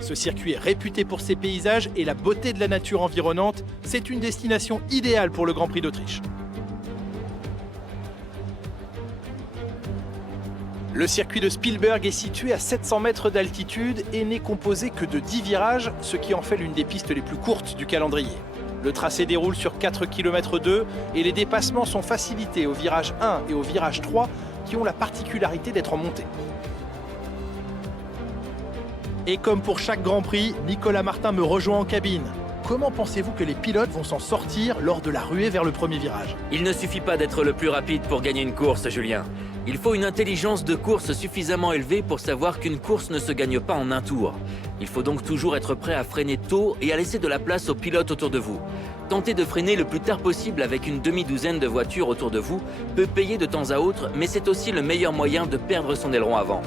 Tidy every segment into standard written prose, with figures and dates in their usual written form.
Ce circuit est réputé pour ses paysages et la beauté de la nature environnante. C'est une destination idéale pour le Grand Prix d'Autriche. Le circuit de Spielberg est situé à 700 mètres d'altitude et n'est composé que de 10 virages, ce qui en fait l'une des pistes les plus courtes du calendrier. Le tracé déroule sur 4 km 2 et les dépassements sont facilités au virage 1 et au virage 3 qui ont la particularité d'être en montée. Et comme pour chaque Grand Prix, Nicolas Martin me rejoint en cabine. Comment pensez-vous que les pilotes vont s'en sortir lors de la ruée vers le premier virage? Il ne suffit pas d'être le plus rapide pour gagner une course, Julien. Il faut une intelligence de course suffisamment élevée pour savoir qu'une course ne se gagne pas en un tour. Il faut donc toujours être prêt à freiner tôt et à laisser de la place aux pilotes autour de vous. Tenter de freiner le plus tard possible avec une demi-douzaine de voitures autour de vous peut payer de temps à autre, mais c'est aussi le meilleur moyen de perdre son aileron avant.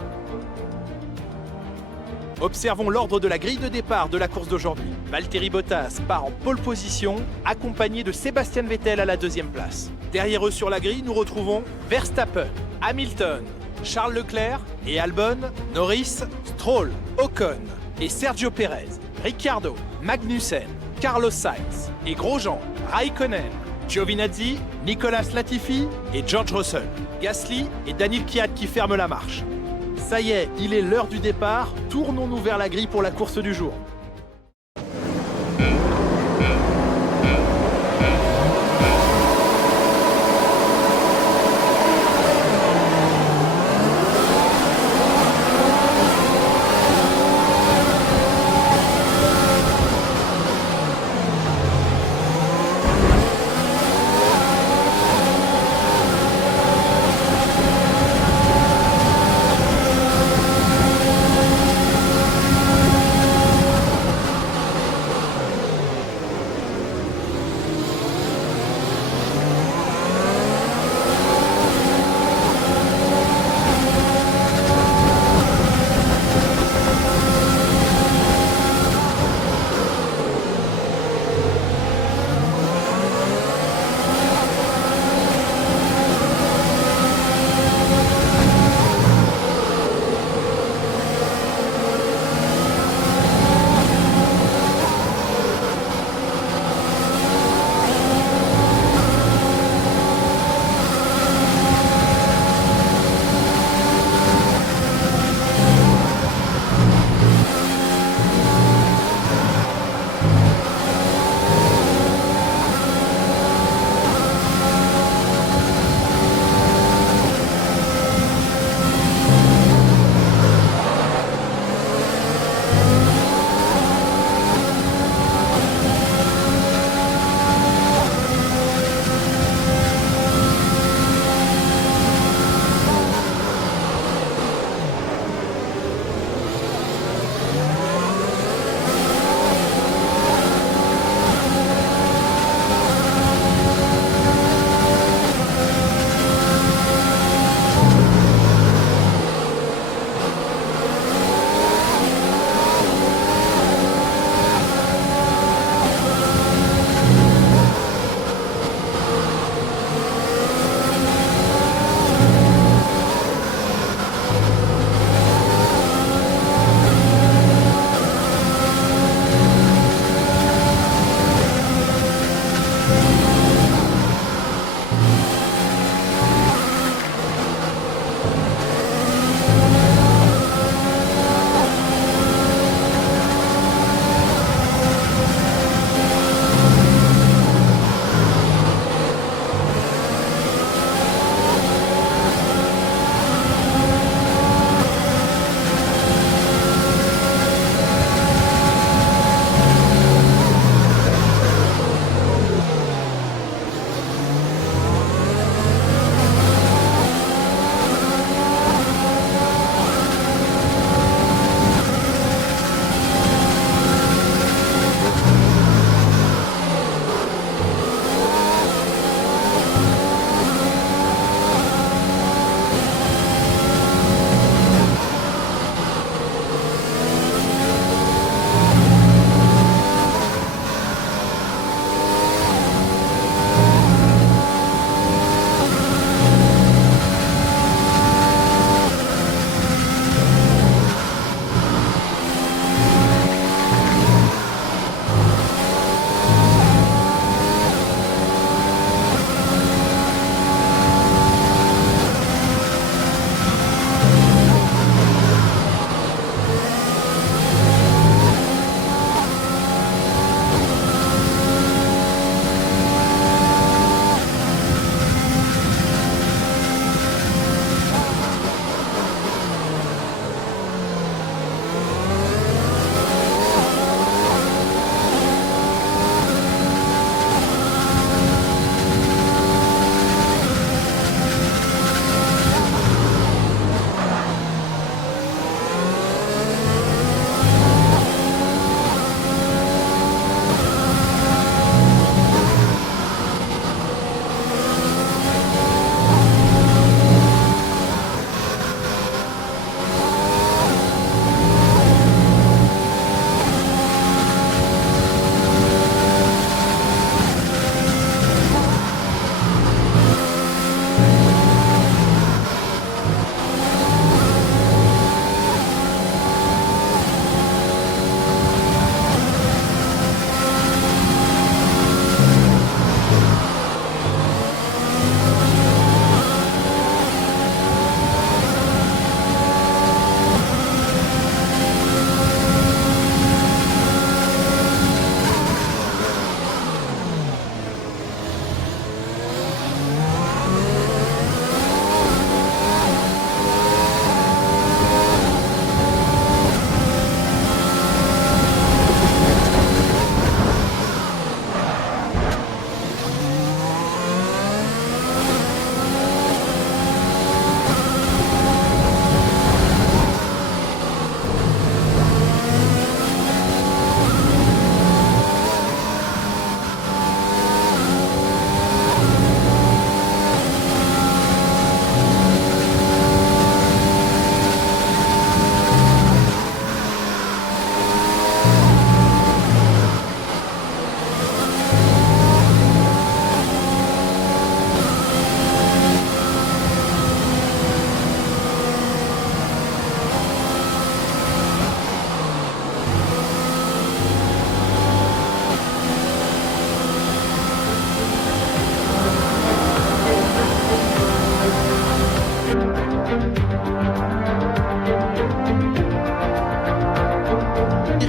Observons l'ordre de la grille de départ de la course d'aujourd'hui. Valtteri Bottas part en pole position, accompagné de Sébastien Vettel à la deuxième place. Derrière eux sur la grille, nous retrouvons Verstappen, Hamilton, Charles Leclerc et Albon, Norris, Stroll, Ocon et Sergio Pérez, Ricciardo, Magnussen, Carlos Sainz et Grosjean, Raikkonen, Giovinazzi, Nicolas Latifi et George Russell. Gasly et Daniil Kvyat qui ferment la marche. Ça y est, il est l'heure du départ. Tournons-nous vers la grille pour la course du jour.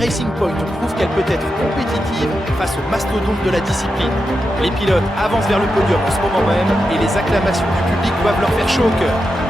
Racing Point prouve qu'elle peut être compétitive face aux mastodontes de la discipline. Les pilotes avancent vers le podium en ce moment même et les acclamations du public doivent leur faire chaud au cœur.